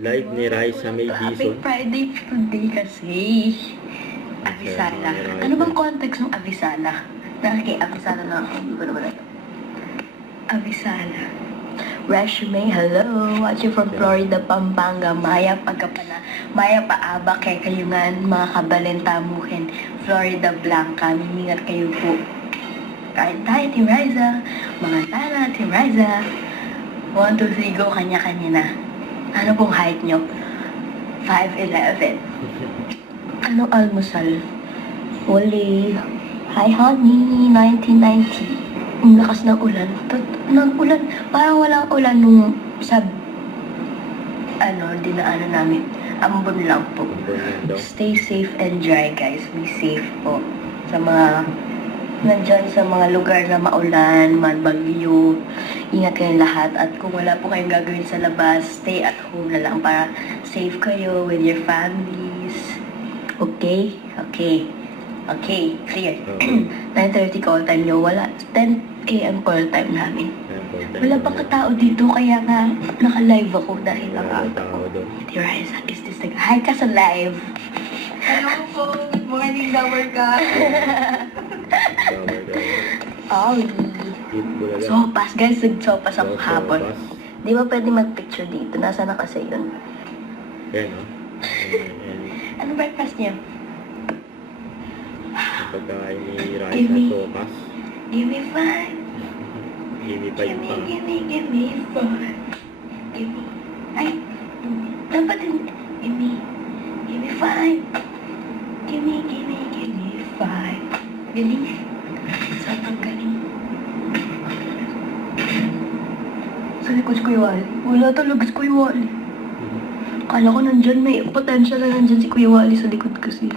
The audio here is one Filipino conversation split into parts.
Live ni Raisa May Happy Dizon. Friday today kasi. Avisala. Ano bang context ng Avisala? Avisala na ako. Hindi ko naman alam. Avisala. Resume, hello. Watching from Florida, Pampanga. Maya Pagkapana. Maya Paaba, kay Kayungan, mga kabalentamuhin. Florida Blanca, mimingat kayo po. Kain tayo, Team Riza. Mga tala, Team Riza. 1, 2, 3, go, kanya-kanya na. Ano pong height nyo? 5'11". Anong almusal? Wali. Hi, honey. 1990. Ang lakas ng ulan. Nag-ulan. Parang walang ulan nung sa dinaanan namin. Ambon lang po. Stay safe and dry, guys. Be safe po. Sa mga nandyan sa mga lugar na maulan, bagyo. Ingat kayong lahat. At kung wala po kayong gagawin sa labas, stay at home na lang para safe kayo with your families. Okay? Okay. Okay, clear. 9:30 call time nyo. Wala. 10 a.m. call time namin. Wala pa katao dito, kaya nga naka-live ako dahil ang aga ko. Ate Riza, is this the hi ka sa live? Hello po. Good morning, lover ka. Ollie. Sopas, guys. Nag-sopas ako hapon. Di ba pwede mag-picture dito? Nasa na kasi yun? Yan, no? Ano breakfast niyo? Pagkain ni Raisa Gimme. Sopas. Give me five. Gimme pa yung pang. Give me five. Give me. Ay, dapat din. Give me five. Give me five. Galing. Sobrang galing. Sa likod ko yung wali. Wala talaga si Kuya Wally. Akala ko nandyan, may potential na nandyan si Kuya Wally sa likod kasi.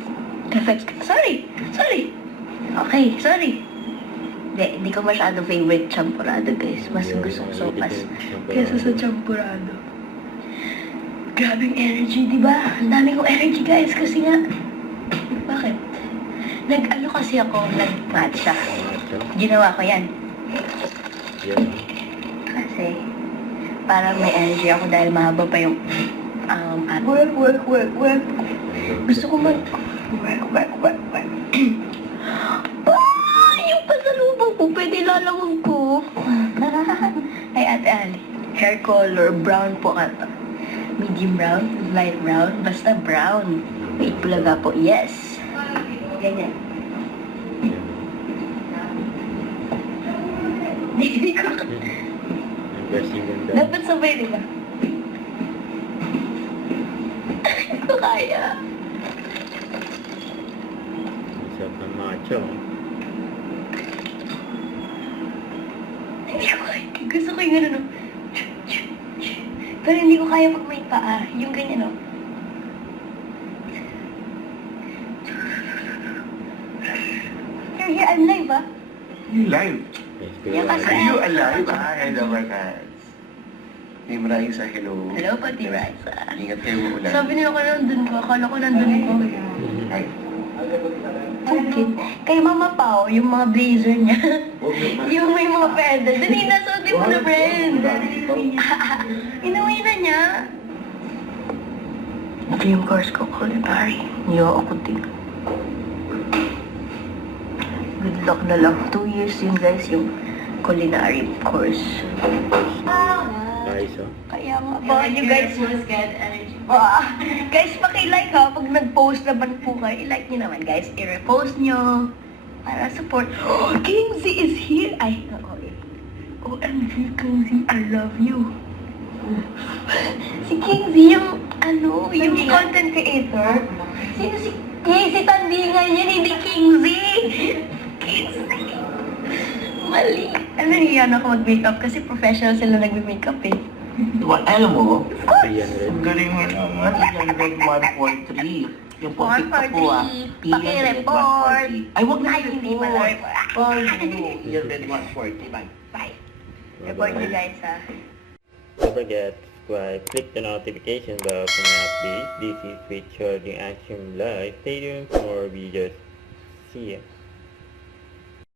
Effects. Sorry! Okay, sorry. Hindi ko masyado favorite champurado, guys. Mas gusto ko sopas kesa sa champurado. Grabing energy, di ba? Ang dami kong energy, guys, kasi nga. Bakit? Nag-ano kasi ako, nag-matcha. Ginawa ko yan. Yan. Kasi, parang may energy ako dahil mahaba pa yung work. Gusto ko work. Yung pasalubong ko, pwede lalawag ko. Ay, Ate Ali. Hair color, brown po ata. Medium brown, light brown, basta brown. Wait, bulaga po. Yes. Ganyan. Hindi ko. Ang gassing ganda. Dapat sabay, di ba? Hindi ko kaya. Isap ng macho. Hindi ko kaya. Gusto ko yung gano'n. Pero hindi ko kaya pag may paa. Yung ganyan, no? You're here, I'm live, ah. You live? Yes, Yeah, kasi- Are you alive? Hi, lover ka. Team Raisa, hello. Hello, Pati Riza. Ingat kayo mo ulan. Sabi nila ko nandun ko. Akala ko nandun ko. Hi. Okay. Kay Mama Pao, yung mga blazer niya. Yung may mga peda. Dali, nasuotin mo na, friend. Inuwi na niya. Dream course ko, culinary. Niyo ako din. Good luck na lang. 2 years yun, guys, yung culinary course. Raisa. Kaya nga ba, you guys, get energy. guys, paki-like ha. Pag nag-post naman po kayo, i-like nyo naman, guys. I-repost nyo. Para support. Oh, King Z is here. Ay, okay. OMG, King Z, I love you. Si King Z, yung yung content creator. Sino si Tandingan yan, hindi King Z. King Z. Mali. Yan ako mag-makeup kasi professional sila nag-makeup eh. Alam mo, Ayan rin. ang galing mo naman. Yung red 143. Yung pokit na po ah. 143. Paki-report. Ay, wag na Ay, hindi pala report. Ay, yung red 140. Bye. Bye. Report nyo guys ha. Don't forget to subscribe, click the notification bell for my updates. This is Richard, yung Action Live. Stay tuned for more videos. See ya.